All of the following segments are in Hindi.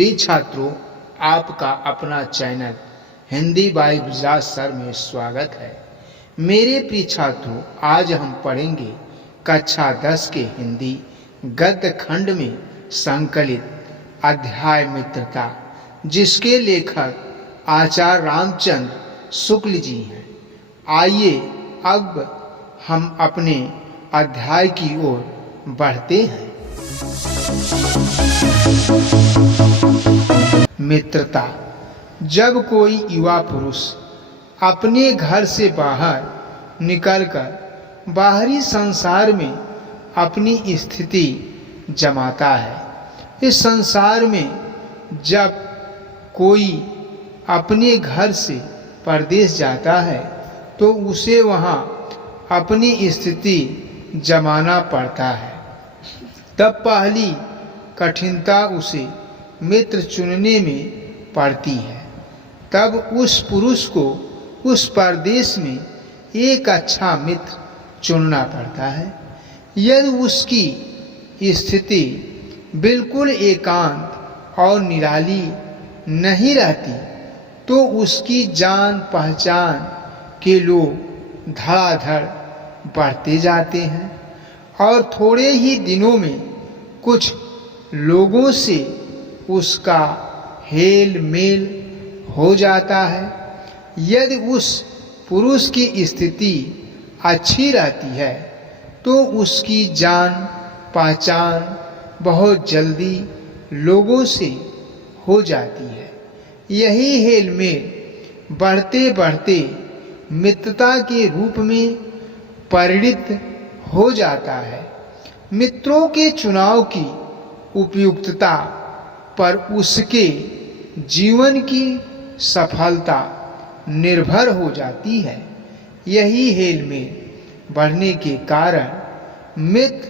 प्रिय छात्रों, आपका अपना channel Hindi by Bajaj sir में स्वागत है। मेरे प्रिय छात्रों, आज हम पढ़ेंगे कक्षा 10 के हिंदी गद्य खंड में संकलित अध्याय मित्रता, जिसके लेखक आचार्य रामचंद्र शुक्ल जी हैं। आइए अब हम अपने अध्याय की ओर बढ़ते हैं। मित्रता। जब कोई युवा पुरुष अपने घर से बाहर निकलकर बाहरी संसार में अपनी स्थिति जमाता है, इस संसार में जब कोई अपने घर से परदेश जाता है तो उसे वहाँ अपनी स्थिति जमाना पड़ता है। तब पहली कठिनता उसे मित्र चुनने में पड़ती है। तब उस पुरुष को उस परदेश में एक अच्छा मित्र चुनना पड़ता है। यदि उसकी स्थिति बिल्कुल एकांत और निराली नहीं रहती तो उसकी जान पहचान के लोग धड़ाधड़ बढ़ते जाते हैं और थोड़े ही दिनों में कुछ लोगों से उसका हेल मेल हो जाता है। यदि उस पुरुष की स्थिति अच्छी रहती है तो उसकी जान पहचान बहुत जल्दी लोगों से हो जाती है। यही हेल मेल बढ़ते बढ़ते मित्रता के रूप में परिणित हो जाता है। मित्रों के चुनाव की उपयुक्तता पर उसके जीवन की सफलता निर्भर हो जाती है। यही हेल में बढ़ने के कारण मित्र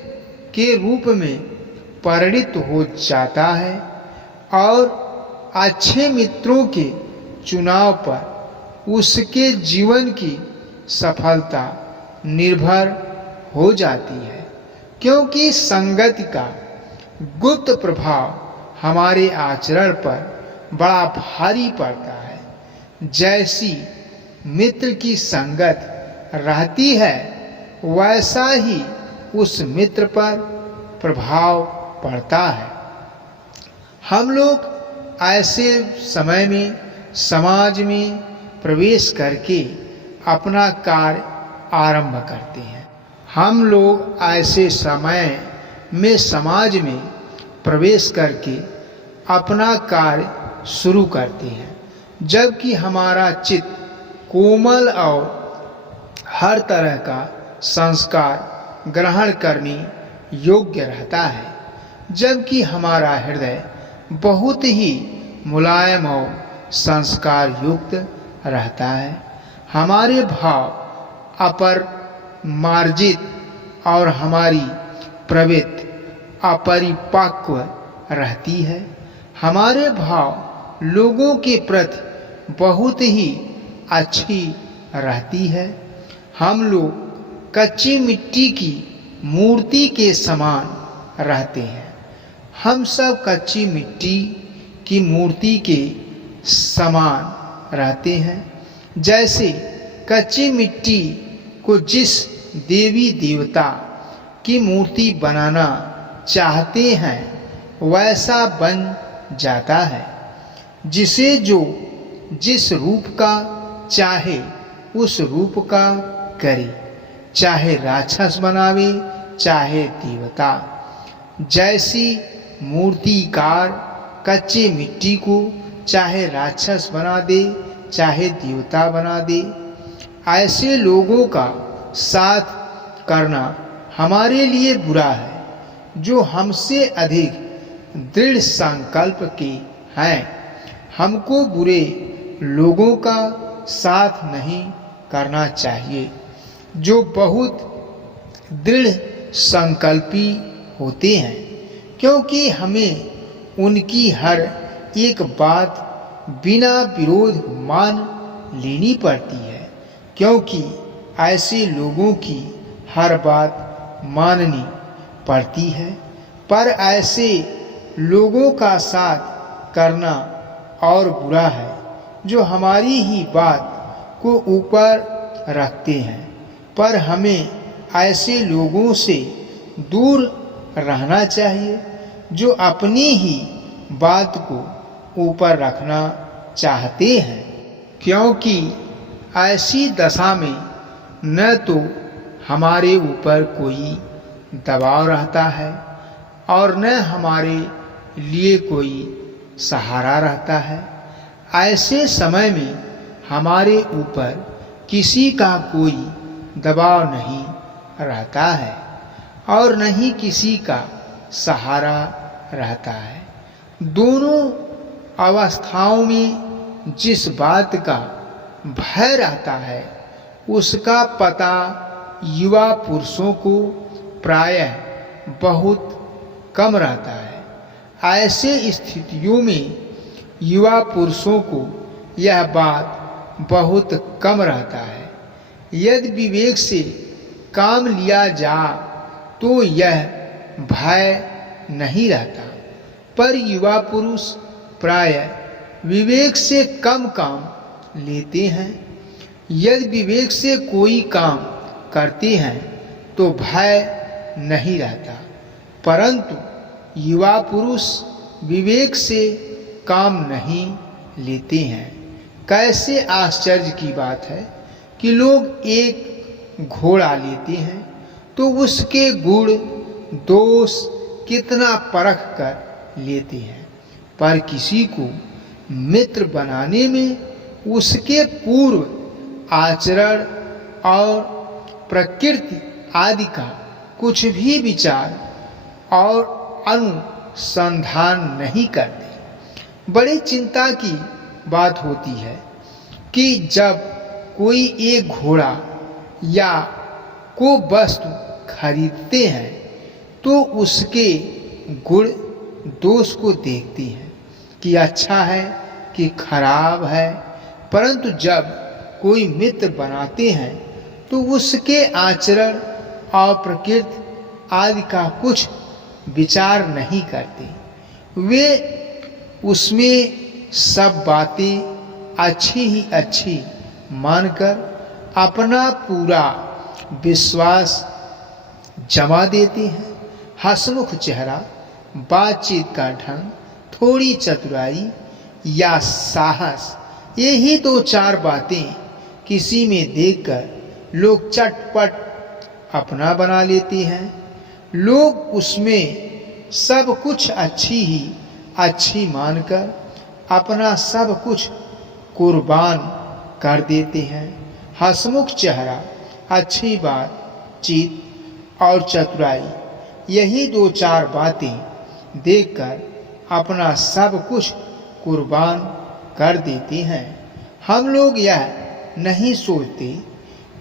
के रूप में परिणित हो जाता है और अच्छे मित्रों के चुनाव पर उसके जीवन की सफलता निर्भर हो जाती है, क्योंकि संगति का गुप्त प्रभाव हमारे आचरण पर बड़ा भारी पड़ता है। जैसी मित्र की संगत रहती है वैसा ही उस मित्र पर प्रभाव पड़ता है। हम लोग ऐसे समय में समाज में प्रवेश करके अपना कार्य आरंभ करते हैं। हम लोग ऐसे समय में समाज में प्रवेश करके अपना कार्य शुरू करते हैं, जबकि हमारा चित्त कोमल और हर तरह का संस्कार ग्रहण करने योग्य रहता है, जबकि हमारा हृदय बहुत ही मुलायम और संस्कार युक्त रहता है। हमारे भाव अपरमार्जित और हमारी प्रवृत्ति अपरिपक्व रहती है। हमारे भाव लोगों के प्रति बहुत ही अच्छी रहती है। हम लोग कच्ची मिट्टी की मूर्ति के समान रहते हैं। हम सब कच्ची मिट्टी की मूर्ति के समान रहते हैं। जैसे कच्ची मिट्टी को जिस देवी देवता की मूर्ति बनाना चाहते हैं वैसा बन जाता है। जिसे जो जिस रूप का चाहे उस रूप का करे, चाहे राक्षस बनावे चाहे देवता। जैसी मूर्तिकार कच्चे मिट्टी को चाहे राक्षस बना दे चाहे देवता बना दे, ऐसे लोगों का साथ करना हमारे लिए बुरा है। जो हमसे अधिक दृढ़ संकल्प के हैं, हमको बुरे लोगों का साथ नहीं करना चाहिए। जो बहुत दृढ़ संकल्पी होते हैं, क्योंकि हमें उनकी हर एक बात बिना विरोध मान लेनी पड़ती है, क्योंकि ऐसे लोगों की हर बात माननी पड़ती है। पर ऐसे लोगों का साथ करना और बुरा है, जो हमारी ही बात को ऊपर रखते हैं। पर हमें ऐसे लोगों से दूर रहना चाहिए जो अपनी ही बात को ऊपर रखना चाहते हैं, क्योंकि ऐसी दशा में न तो हमारे ऊपर कोई दबाव रहता है और न हमारे लिए कोई सहारा रहता है। ऐसे समय में हमारे ऊपर किसी का कोई दबाव नहीं रहता है और न ही किसी का सहारा रहता है। दोनों अवस्थाओं में जिस बात का भय रहता है उसका पता युवा पुरुषों को प्रायः बहुत कम रहता है। ऐसे स्थितियों में युवा पुरुषों को यह बात बहुत कम रहता है। यदि विवेक से काम लिया जा तो यह भय नहीं रहता, पर युवा पुरुष प्रायः विवेक से कम काम लेते हैं। यदि विवेक से कोई काम करते हैं तो भय नहीं रहता, परंतु युवा पुरुष विवेक से काम नहीं लेते हैं। कैसे आश्चर्य की बात है कि लोग एक घोड़ा लेते हैं तो उसके गुण दोष कितना परख कर लेते हैं, पर किसी को मित्र बनाने में उसके पूर्व आचरण और प्रकृति आदि का कुछ भी विचार और अनुसंधान नहीं करते। बड़ी चिंता की बात होती है कि जब कोई एक घोड़ा या को वस्तु खरीदते हैं तो उसके गुण दोष को देखते हैं कि अच्छा है कि खराब है, परंतु जब कोई मित्र बनाते हैं तो उसके आचरण और प्रकृति आदि का कुछ विचार नहीं करते। वे उसमें सब बातें अच्छी ही अच्छी मानकर अपना पूरा विश्वास जमा देते हैं। हंसमुख चेहरा, बातचीत का ढंग, थोड़ी चतुराई या साहस, यही दो चार बातें किसी में देखकर लोग चटपट अपना बना लेते हैं। लोग उसमें सब कुछ अच्छी मानकर अपना सब कुछ कुर्बान कर देते हैं। हंसमुख चेहरा, अच्छी बातचीत और चतुराई, यही दो चार बातें देखकर अपना सब कुछ कुर्बान कर देते हैं। हम लोग यह नहीं सोचते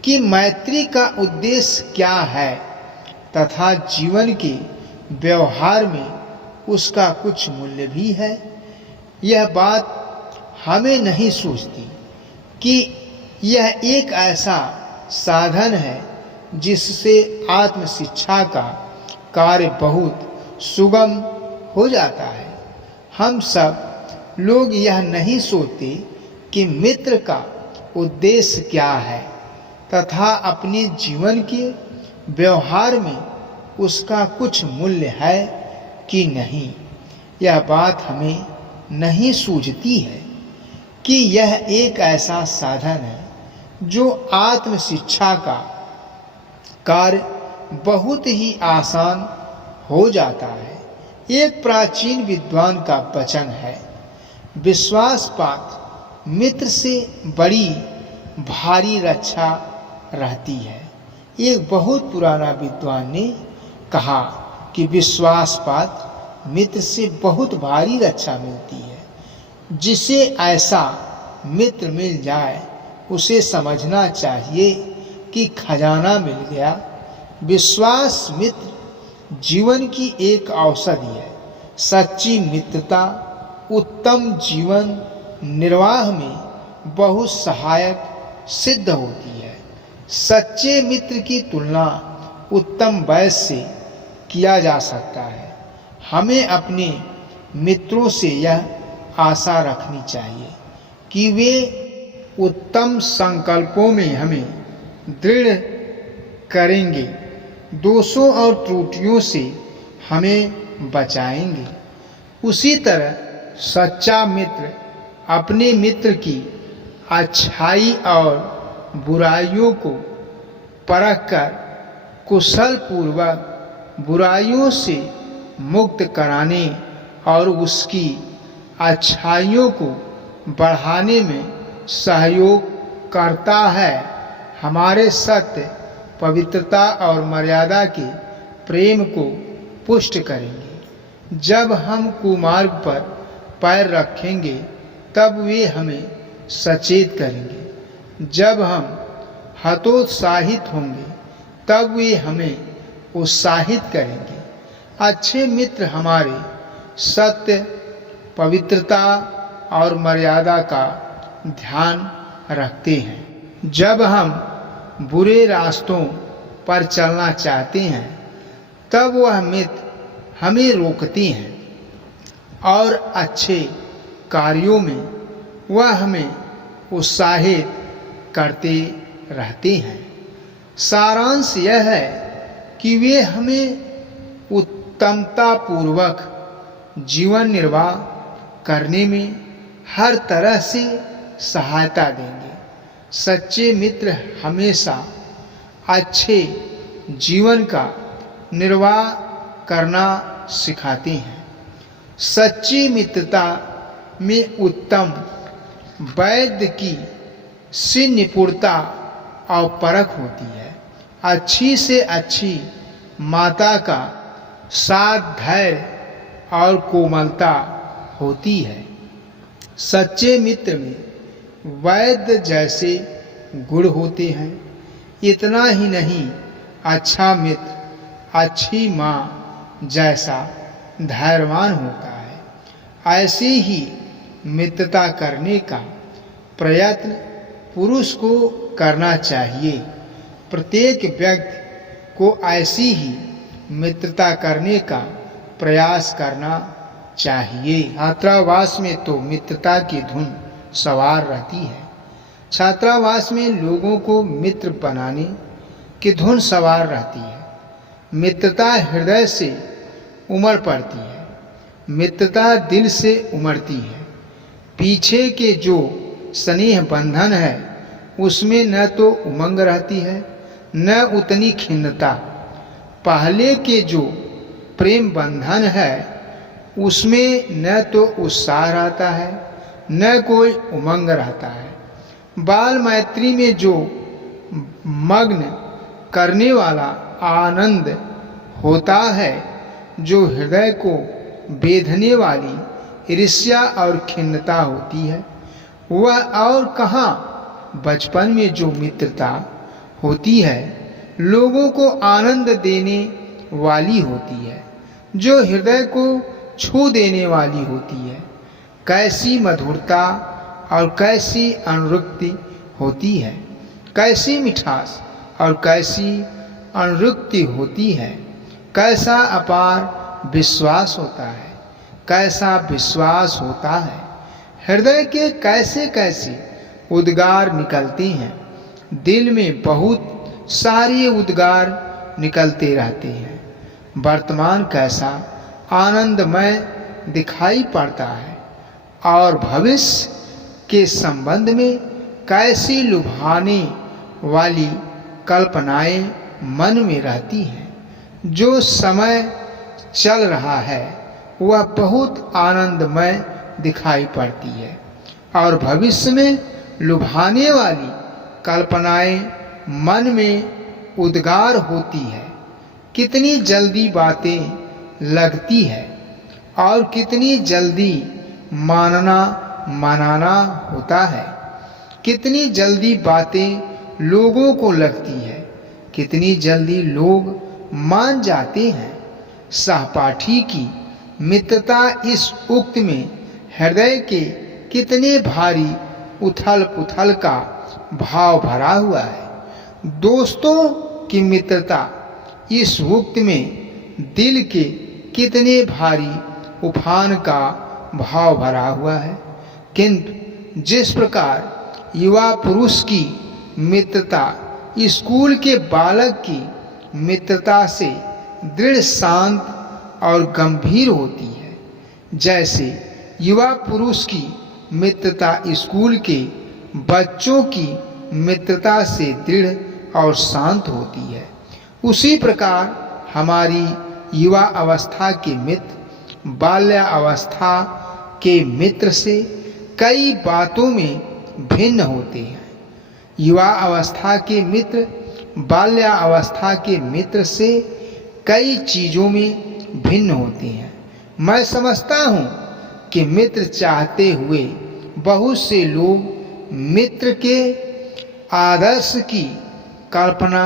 कि मैत्री का उद्देश्य क्या है तथा जीवन के व्यवहार में उसका कुछ मूल्य भी है। यह बात हमें नहीं सोचती कि यह एक ऐसा साधन है जिससे आत्म शिक्षा का कार्य बहुत सुगम हो जाता है। हम सब लोग यह नहीं सोचते कि मित्र का उद्देश्य क्या है तथा अपने जीवन के व्यवहार में उसका कुछ मूल्य है कि नहीं। यह बात हमें नहीं सूझती है कि यह एक ऐसा साधन है जो आत्म शिक्षा का कार्य बहुत ही आसान हो जाता है। एक प्राचीन विद्वान का वचन है, विश्वासपात मित्र से बड़ी भारी रक्षा रहती है। एक बहुत पुराना विद्वान ने कहा कि विश्वासपात मित्र से बहुत भारी रक्षा मिलती है। जिसे ऐसा मित्र मिल जाए उसे समझना चाहिए कि खजाना मिल गया। विश्वास मित्र जीवन की एक औषधि है। सच्ची मित्रता उत्तम जीवन निर्वाह में बहुत सहायक सिद्ध होती है। सच्चे मित्र की तुलना उत्तम वैश्य से किया जा सकता है। हमें अपने मित्रों से यह आशा रखनी चाहिए कि वे उत्तम संकल्पों में हमें दृढ़ करेंगे, दोषों और त्रुटियों से हमें बचाएंगे। उसी तरह सच्चा मित्र अपने मित्र की अच्छाई और बुराइयों को परखकर कुशल पूर्वक बुराइयों से मुक्त कराने और उसकी अच्छाइयों को बढ़ाने में सहयोग करता है। हमारे सत्य, पवित्रता और मर्यादा के प्रेम को पुष्ट करेंगे। जब हम कुमार्ग पर पैर रखेंगे तब वे हमें सचेत करेंगे। जब हम हतोत्साहित होंगे तब वे हमें उत्साहित करेंगे। अच्छे मित्र हमारे सत्य, पवित्रता और मर्यादा का ध्यान रखते हैं। जब हम बुरे रास्तों पर चलना चाहते हैं तब वह मित्र हमें रोकते हैं और अच्छे कार्यों में वह हमें उत्साहित करते रहते हैं। सारांश यह है कि वे हमें उत्तमता पूर्वक जीवन निर्वाह करने में हर तरह से सहायता देंगे। सच्चे मित्र हमेशा अच्छे जीवन का निर्वाह करना सिखाते हैं। सच्ची मित्रता में उत्तम वैद्य की सी निपुणता और परख होती है। अच्छी से अच्छी माता का साथ धैर्य और कोमलता होती है। सच्चे मित्र में वैद्य जैसे गुण होते हैं। इतना ही नहीं, अच्छा मित्र अच्छी माँ जैसा धैर्यवान होता है। ऐसी ही मित्रता करने का प्रयत्न पुरुष को करना चाहिए। प्रत्येक व्यक्ति को ऐसी ही मित्रता करने का प्रयास करना चाहिए। छात्रावास में तो मित्रता की धुन सवार रहती है। छात्रावास में लोगों को मित्र बनाने की धुन सवार रहती है। मित्रता हृदय से उमड़ पड़ती है। मित्रता दिल से उमड़ती है। पीछे के जो स्नेह बंधन है उसमें न तो उमंग रहती है न उतनी खिन्नता। पहले के जो प्रेम बंधन है उसमें न तो उत्साह रहता है न कोई उमंग रहता है। बाल मैत्री में जो मग्न करने वाला आनंद होता है, जो हृदय को बेधने वाली ईर्ष्या और खिन्नता होती है, वह और कहाँ बचपन में जो मित्रता होती है लोगों को आनंद देने वाली होती है, जो हृदय को छू देने वाली होती है। कैसी मधुरता और कैसी अनुरक्ति होती है, कैसी मिठास और कैसी अनुरक्ति होती है। कैसा अपार विश्वास होता है, कैसा विश्वास होता है। हृदय के कैसे कैसे उद्गार निकलते हैं। दिल में बहुत सारे उद्गार निकलते रहते हैं। वर्तमान कैसा आनंदमय दिखाई पड़ता है और भविष्य के संबंध में कैसी लुभाने वाली कल्पनाएं मन में रहती हैं। जो समय चल रहा है वह बहुत आनंदमय दिखाई पड़ती है और भविष्य में लुभाने वाली कल्पनाएं मन में उद्गार होती है। कितनी जल्दी बातें लगती है और कितनी जल्दी मनाना होता है। कितनी जल्दी बातें लोगों को लगती है, कितनी जल्दी लोग मान जाते हैं। सहपाठी की मित्रता इस उक्त में हृदय के कितने भारी उथल पुथल का भाव भरा हुआ है। दोस्तों की मित्रता इस उक्त में दिल के कितने भारी उफान का भाव भरा हुआ है, किंतु जिस प्रकार युवा पुरुष की मित्रता स्कूल के बालक की मित्रता से दृढ़, शांत और गंभीर होती है, जैसे युवा पुरुष की मित्रता स्कूल के बच्चों की मित्रता से दृढ़ और शांत होती है, उसी प्रकार हमारी युवा अवस्था के मित्र बाल्यावस्था के मित्र से कई बातों में भिन्न होते हैं। युवा अवस्था के मित्र बाल्यावस्था के मित्र से कई चीज़ों में भिन्न होते हैं। मैं समझता हूँ कि मित्र चाहते हुए बहुत से लोग मित्र के आदर्श की कल्पना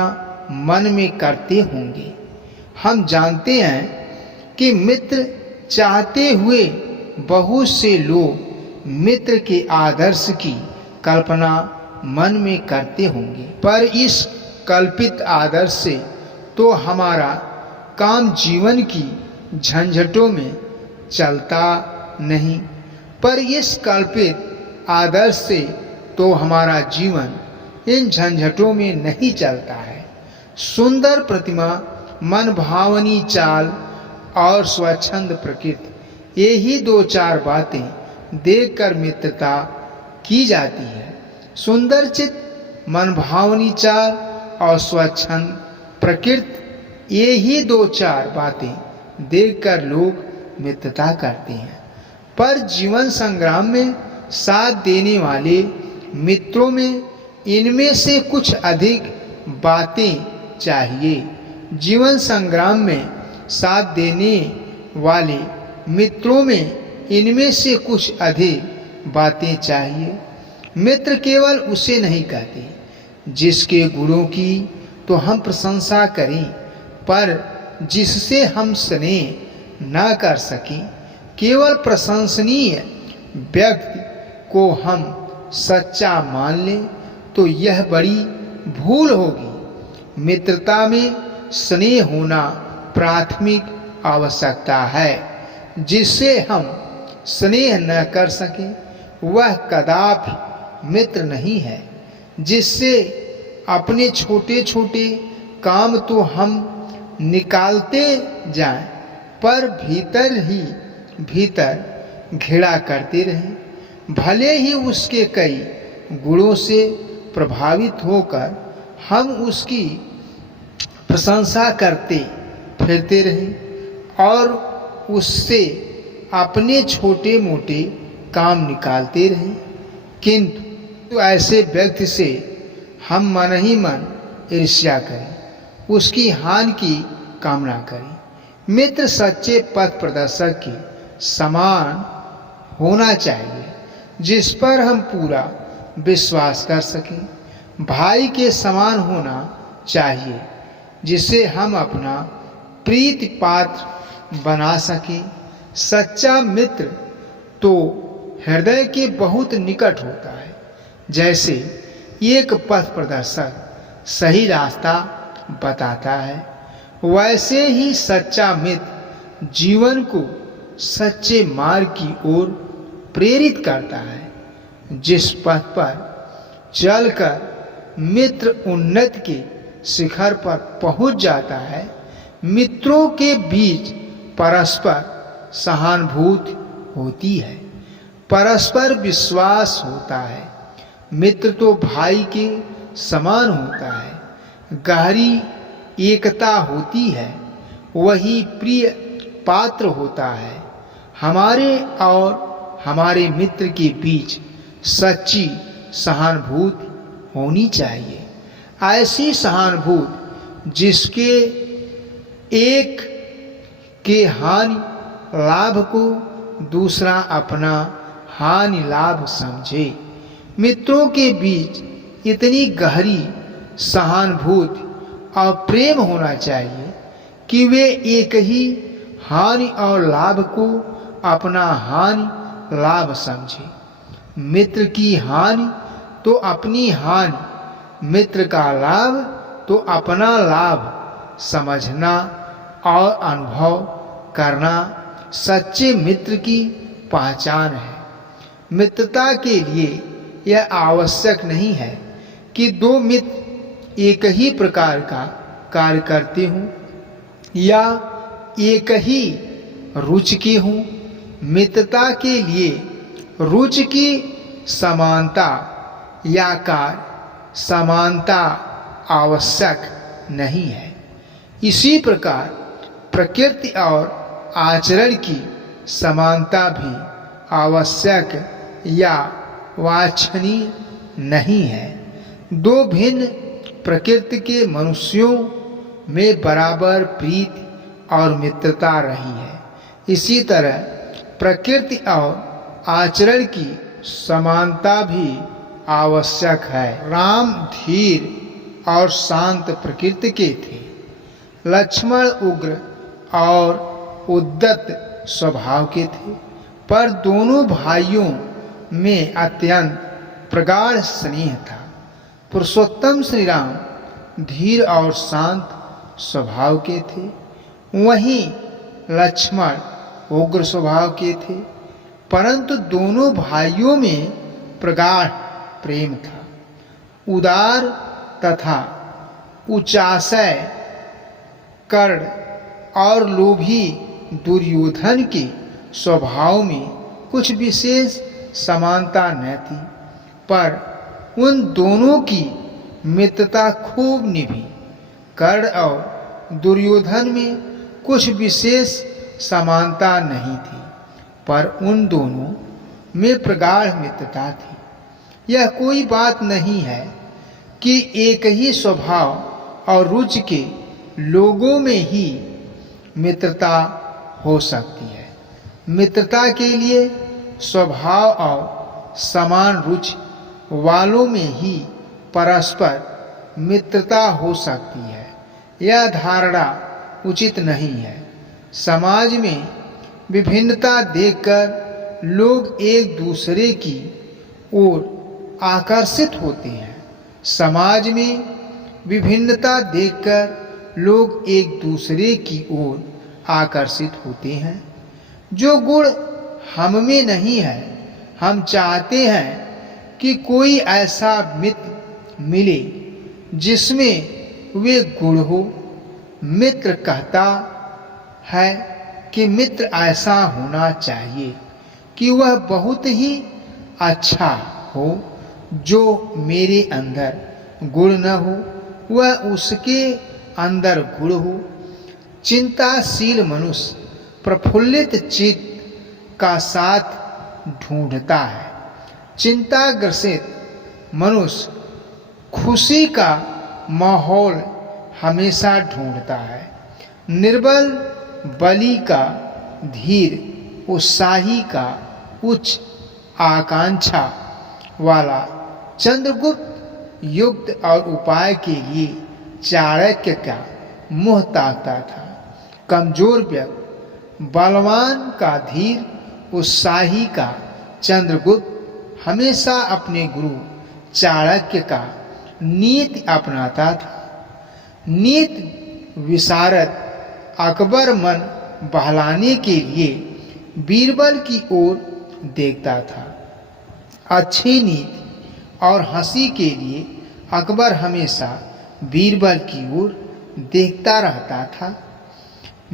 मन में करते होंगे। हम जानते हैं कि मित्र चाहते हुए बहुत से लोग मित्र के आदर्श की कल्पना मन में करते होंगे, पर इस कल्पित आदर्श से तो हमारा काम जीवन की झंझटों में चलता नहीं, पर इस कल्पित आदर्श से तो हमारा जीवन इन झंझटों में नहीं चलता है। सुंदर प्रतिमा, मन भावनी चाल और स्वच्छंद प्रकृति, यही दो चार बातें देखकर मित्रता की जाती है। सुंदर चित्त, मन भावनी चाल और स्वच्छंद प्रकृति, यही दो चार बातें देखकर लोग मित्रता करते हैं। पर जीवन संग्राम में साथ देने वाले मित्रों में इनमें से कुछ अधिक बातें चाहिए। जीवन संग्राम में साथ देने वाले मित्रों में इनमें से कुछ अधिक बातें चाहिए। मित्र केवल उसे नहीं कहते जिसके गुणों की तो हम प्रशंसा करें, पर जिससे हम स्नेह न कर सकें। केवल प्रशंसनीय व्यक्ति को हम सच्चा मान लें तो यह बड़ी भूल होगी। मित्रता में स्नेह होना प्राथमिक आवश्यकता है। जिससे हम स्नेह न कर सकें वह कदापि मित्र नहीं है। जिससे अपने छोटे छोटे काम तो हम निकालते जाएं, पर भीतर ही भीतर घृणा करते रहें, भले ही उसके कई गुणों से प्रभावित होकर हम उसकी प्रशंसा करते फिरते रहें और उससे अपने छोटे मोटे काम निकालते रहें, किंतु ऐसे व्यक्ति से हम मन ही मन ईर्ष्या करें, उसकी हानि की कामना करें। मित्र सच्चे पथ प्रदर्शक के समान होना चाहिए, जिस पर हम पूरा विश्वास कर सकें। भाई के समान होना चाहिए, जिसे हम अपना प्रीति पात्र बना सकें। सच्चा मित्र तो हृदय के बहुत निकट होता है। जैसे एक पथ प्रदर्शक सही रास्ता बताता है, वैसे ही सच्चा मित्र जीवन को सच्चे मार्ग की ओर प्रेरित करता है। जिस पथ पर चलकर मित्र उन्नति के शिखर पर पहुंच जाता है, मित्रों के बीच परस्पर सहानुभूति होती है, परस्पर विश्वास होता है। मित्र तो भाई के समान होता है, गहरी एकता होती है, वही प्रिय पात्र होता है। हमारे और हमारे मित्र के बीच सच्ची सहानुभूति होनी चाहिए। ऐसी सहानुभूति जिसके एक के हानि लाभ को दूसरा अपना हानि लाभ समझे। मित्रों के बीच इतनी गहरी सहानुभूति और प्रेम होना चाहिए कि वे एक ही हानि और लाभ को अपना हानि लाभ समझे। मित्र की हानि तो अपनी हानि, मित्र का लाभ तो अपना लाभ समझना और अनुभव करना सच्चे मित्र की पहचान है। मित्रता के लिए यह आवश्यक नहीं है कि दो मित्र एक ही प्रकार का कार्य करते हों या एक ही रुचि के हों। मित्रता के लिए रुचि की समानता या कार्य समानता आवश्यक नहीं है। इसी प्रकार प्रकृति और आचरण की समानता भी आवश्यक या वांछनीय नहीं है। दो भिन्न प्रकृति के मनुष्यों में बराबर प्रीति और मित्रता रही है। इसी तरह प्रकृति और आचरण की समानता भी आवश्यक है। राम धीर और शांत प्रकृति के थे, लक्ष्मण उग्र और उद्यत स्वभाव के थे, पर दोनों भाइयों में अत्यंत प्रगाढ़ स्नेह था। पुरुषोत्तम श्री राम धीर और शांत स्वभाव के थे, वहीं लक्ष्मण उग्र स्वभाव के थे, परंतु दोनों भाइयों में प्रगाढ़ प्रेम था। उदार तथा उचाशय कर्ण और लोभी दुर्योधन के स्वभाव में कुछ विशेष समानता न थी, पर उन दोनों की मित्रता खूब निभी। कर्ण और दुर्योधन में कुछ विशेष समानता नहीं थी, पर उन दोनों में प्रगाढ़ मित्रता थी। यह कोई बात नहीं है कि एक ही स्वभाव और रुचि के लोगों में ही मित्रता हो सकती है। मित्रता के लिए स्वभाव और समान रुचि वालों में ही परस्पर मित्रता हो सकती है। यह धारणा उचित नहीं है। समाज में विभिन्नता देखकर लोग एक दूसरे की ओर आकर्षित होते हैं। समाज में विभिन्नता देखकर लोग एक दूसरे की ओर आकर्षित होते हैं। जो गुण हम में नहीं है, हम चाहते हैं कि कोई ऐसा मित्र मिले जिसमें वे गुण हो। मित्र कहता है कि मित्र ऐसा होना चाहिए कि वह बहुत ही अच्छा हो। जो मेरे अंदर गुण न हो, वह उसके अंदर गुण हो। चिंताशील मनुष्य प्रफुल्लित चित्त का साथ ढूंढता है। चिंताग्रसित मनुष्य खुशी का माहौल हमेशा ढूंढता है। निर्बल बली का, धीर उत्साही का, उच्च आकांक्षा वाला चंद्रगुप्त युक्त और उपाय के लिए चाणक्य का मुँह ताकता था। कमजोर व्यक्ति बलवान का, धीर उत्साही का चंद्रगुप्त हमेशा अपने गुरु चाणक्य का नीति अपनाता था। नीति विशारद अकबर मन बहलाने के लिए बीरबल की ओर देखता था। अच्छी नीति और हंसी के लिए अकबर हमेशा बीरबल की ओर देखता रहता था।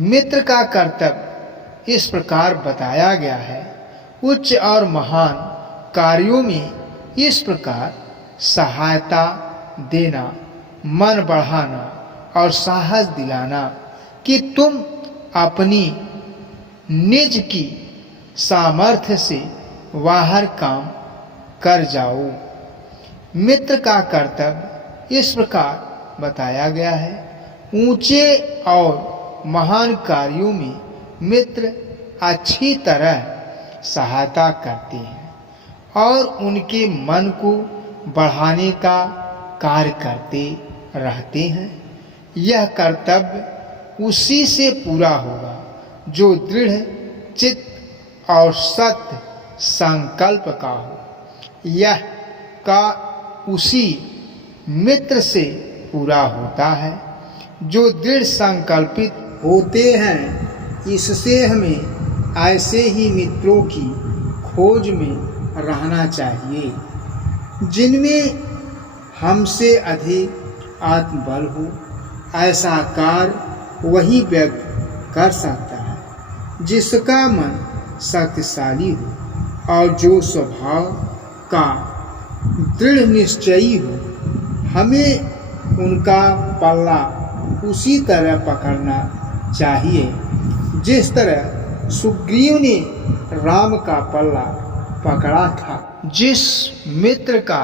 मित्र का कर्तव्य इस प्रकार बताया गया है। उच्च और महान कार्यों में इस प्रकार सहायता देना, मन बढ़ाना और साहस दिलाना कि तुम अपनी निज की सामर्थ्य से बाहर काम कर जाओ। मित्र का कर्तव्य इस प्रकार बताया गया है। ऊंचे और महान कार्यों में मित्र अच्छी तरह सहायता करते हैं और उनके मन को बढ़ाने का कार्य करते रहते हैं। यह कर्तव्य उसी से पूरा होगा जो दृढ़ चित्त और सत्य संकल्प का हो। यह का उसी मित्र से पूरा होता है जो दृढ़ संकल्पित होते हैं। इससे हमें ऐसे ही मित्रों की खोज में रहना चाहिए, जिनमें हमसे अधिक आत्मबल हो। ऐसा कार्य वही व्यक्ति कर सकता है जिसका मन शक्तिशाली हो और जो स्वभाव का दृढ़ निश्चयी हो। हमें उनका पल्ला उसी तरह पकड़ना चाहिए जिस तरह सुग्रीव ने राम का पल्ला पकड़ा था। जिस मित्र का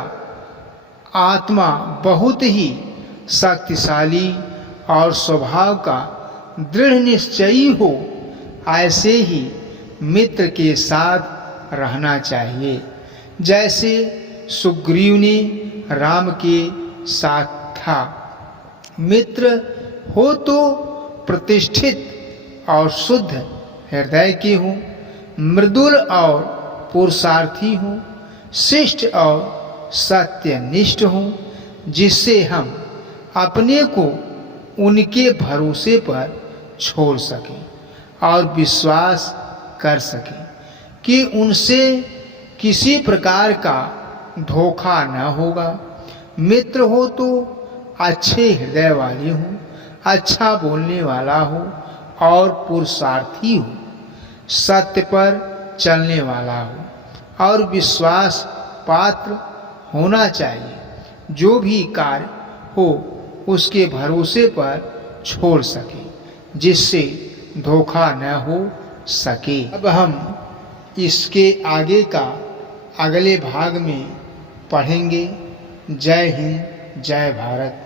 आत्मा बहुत ही शक्तिशाली और स्वभाव का दृढ़ निश्चयी हो, ऐसे ही मित्र के साथ रहना चाहिए, जैसे सुग्रीव ने राम के साथ था। मित्र हो तो प्रतिष्ठित और शुद्ध हृदय के हों, मृदुल और पुरुषार्थी हों, शिष्ट और सत्यनिष्ठ हों, जिससे हम अपने को उनके भरोसे पर छोड़ सकें और विश्वास कर सकें कि उनसे किसी प्रकार का धोखा न होगा। मित्र हो तो अच्छे हृदय वाले हों, अच्छा बोलने वाला हो और पुरुषार्थी हो, सत्य पर चलने वाला हो और विश्वास पात्र होना चाहिए। जो भी कार्य हो उसके भरोसे पर छोड़ सके, जिससे धोखा न हो सके। अब हम इसके आगे का अगले भाग में पढ़ेंगे। जय हिंद, जय भारत।